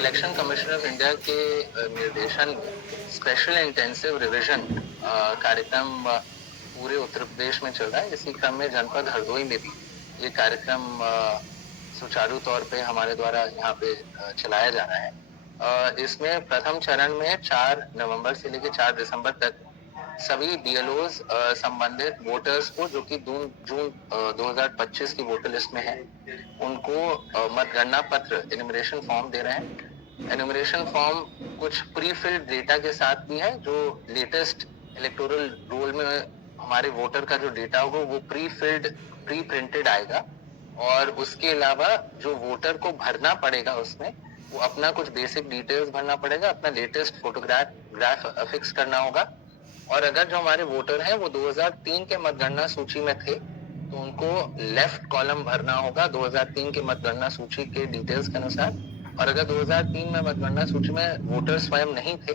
Election commission of India के निर्देशन में स्पेशल इंटेंसिव रिवीजन कार्यक्रम पूरे उत्तर प्रदेश में चल रहा है। इसी क्रम में जनपद हरदोई में भी ये कार्यक्रम सुचारू तौर पे हमारे द्वारा यहाँ पे चलाया जा रहा है। इसमें प्रथम चरण में 4 नवंबर से लेकर 4 दिसंबर तक सभी बीएलओज संबंधित वोटर्स को जो कि जून 2025 की वोटर लिस्ट में है, उनको मतगणना पत्र एनुमरेशन फॉर्म दे रहे हैं। एनुमरेशन फॉर्म कुछ प्री फिल्ड डेटा के साथ भी है, जो लेटेस्ट इलेक्टोरल रोल में हमारे वोटर का जो डेटा होगा वो प्री प्रिंटेड आएगा। और उसके अलावा जो वोटर को भरना पड़ेगा उसमें वो अपना कुछ बेसिक डिटेल्स भरना पड़ेगा, अपना लेटेस्ट फोटोग्राफ अफिक्स करना होगा। और अगर जो हमारे वोटर हैं वो 2003 के मतगणना सूची में थे तो उनको लेफ्ट कॉलम भरना होगा 2003 के मतगणना सूची के डिटेल्स के अनुसार। और अगर 2003 में मतगणना सूची में वोटर स्वयं नहीं थे,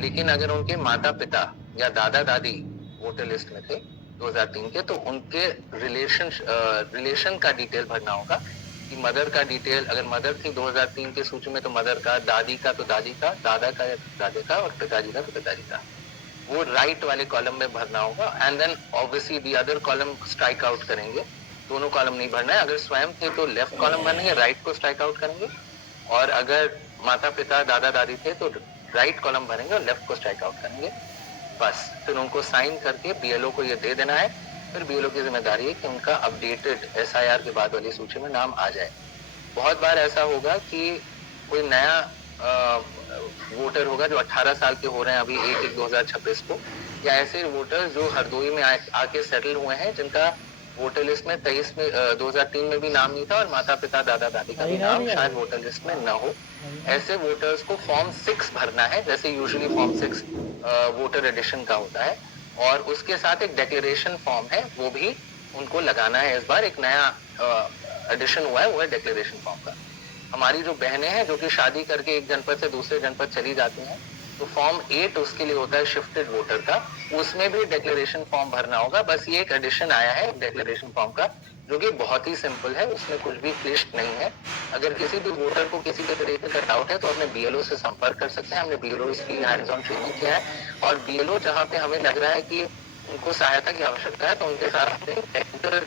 लेकिन अगर उनके माता पिता या दादा दादी वोटर लिस्ट में थे 2003 के, तो उनके रिलेशन का डिटेल भरना होगा कि मदर का डिटेल, अगर मदर थी 2003 के सूची में तो मदर का, दादी का तो दादी का, दादा का या दादे का, और पिताजी का तो पिताजी का, वो राइट वाले कॉलम में भरना होगा। And then obviously the other column strike out करेंगे, दोनों कॉलम नहीं भरना है। अगर स्वयं थे तो लेफ्ट कॉलम भरेंगे, राइट को स्ट्राइक आउट करेंगे। और अगर माता पिता दादा दादी थे तो राइट कॉलम भरेंगे और लेफ्ट को स्ट्राइक आउट करेंगे। बस फिर उनको साइन करके बीएलओ को ये दे देना है। फिर बीएलओ की जिम्मेदारी है कि उनका अपडेटेड एसआईआर के बाद वाली सूची में नाम आ जाए। बहुत बार ऐसा होगा कि कोई नया वोटर होगा जो 18 साल के हो रहे हैं अभी 1/1/2026 को, या ऐसे वोटर जो हरदोई में आके सेटल हुए हैं जिनका वोटर लिस्ट में 2003 में भी नाम नहीं था और माता पिता दादा दादी का भी नाम शायद वोटर लिस्ट में न हो। ऐसे वोटर्स को फॉर्म 6 भरना है, जैसे यूजुअली फॉर्म 6 वोटर एडिशन का होता है। और उसके साथ एक डिक्लेरेशन फॉर्म है, वो भी उनको लगाना है। इस बार एक नया एडिशन हुआ है, वो है डिक्लेरेशन फॉर्म का। हमारी जो बहनें हैं जो कि शादी करके एक जनपद से दूसरे जनपद चली जाती हैं, तो फॉर्म 8 उसके लिए होता है शिफ्टेड वोटर का, उसमें भी डिक्लेरेशन फॉर्म भरना होगा। बस ये एक एडिशन आया है डिक्लेरेशन फॉर्म का, जो कि बहुत ही सिंपल है, उसमें कुछ भी क्लिष्ट नहीं है। अगर किसी भी वोटर को किसी भी तरीके का डाउट है तो अपने बीएलओ से संपर्क कर सकते हैं। हमने बीएलओ की हैंड्स ऑन ट्रेनिंग किया है, और बीएलओ जहाँ पे हमें लग रहा है कि उनको सहायता की आवश्यकता है तो उनके साथ टेक्निकल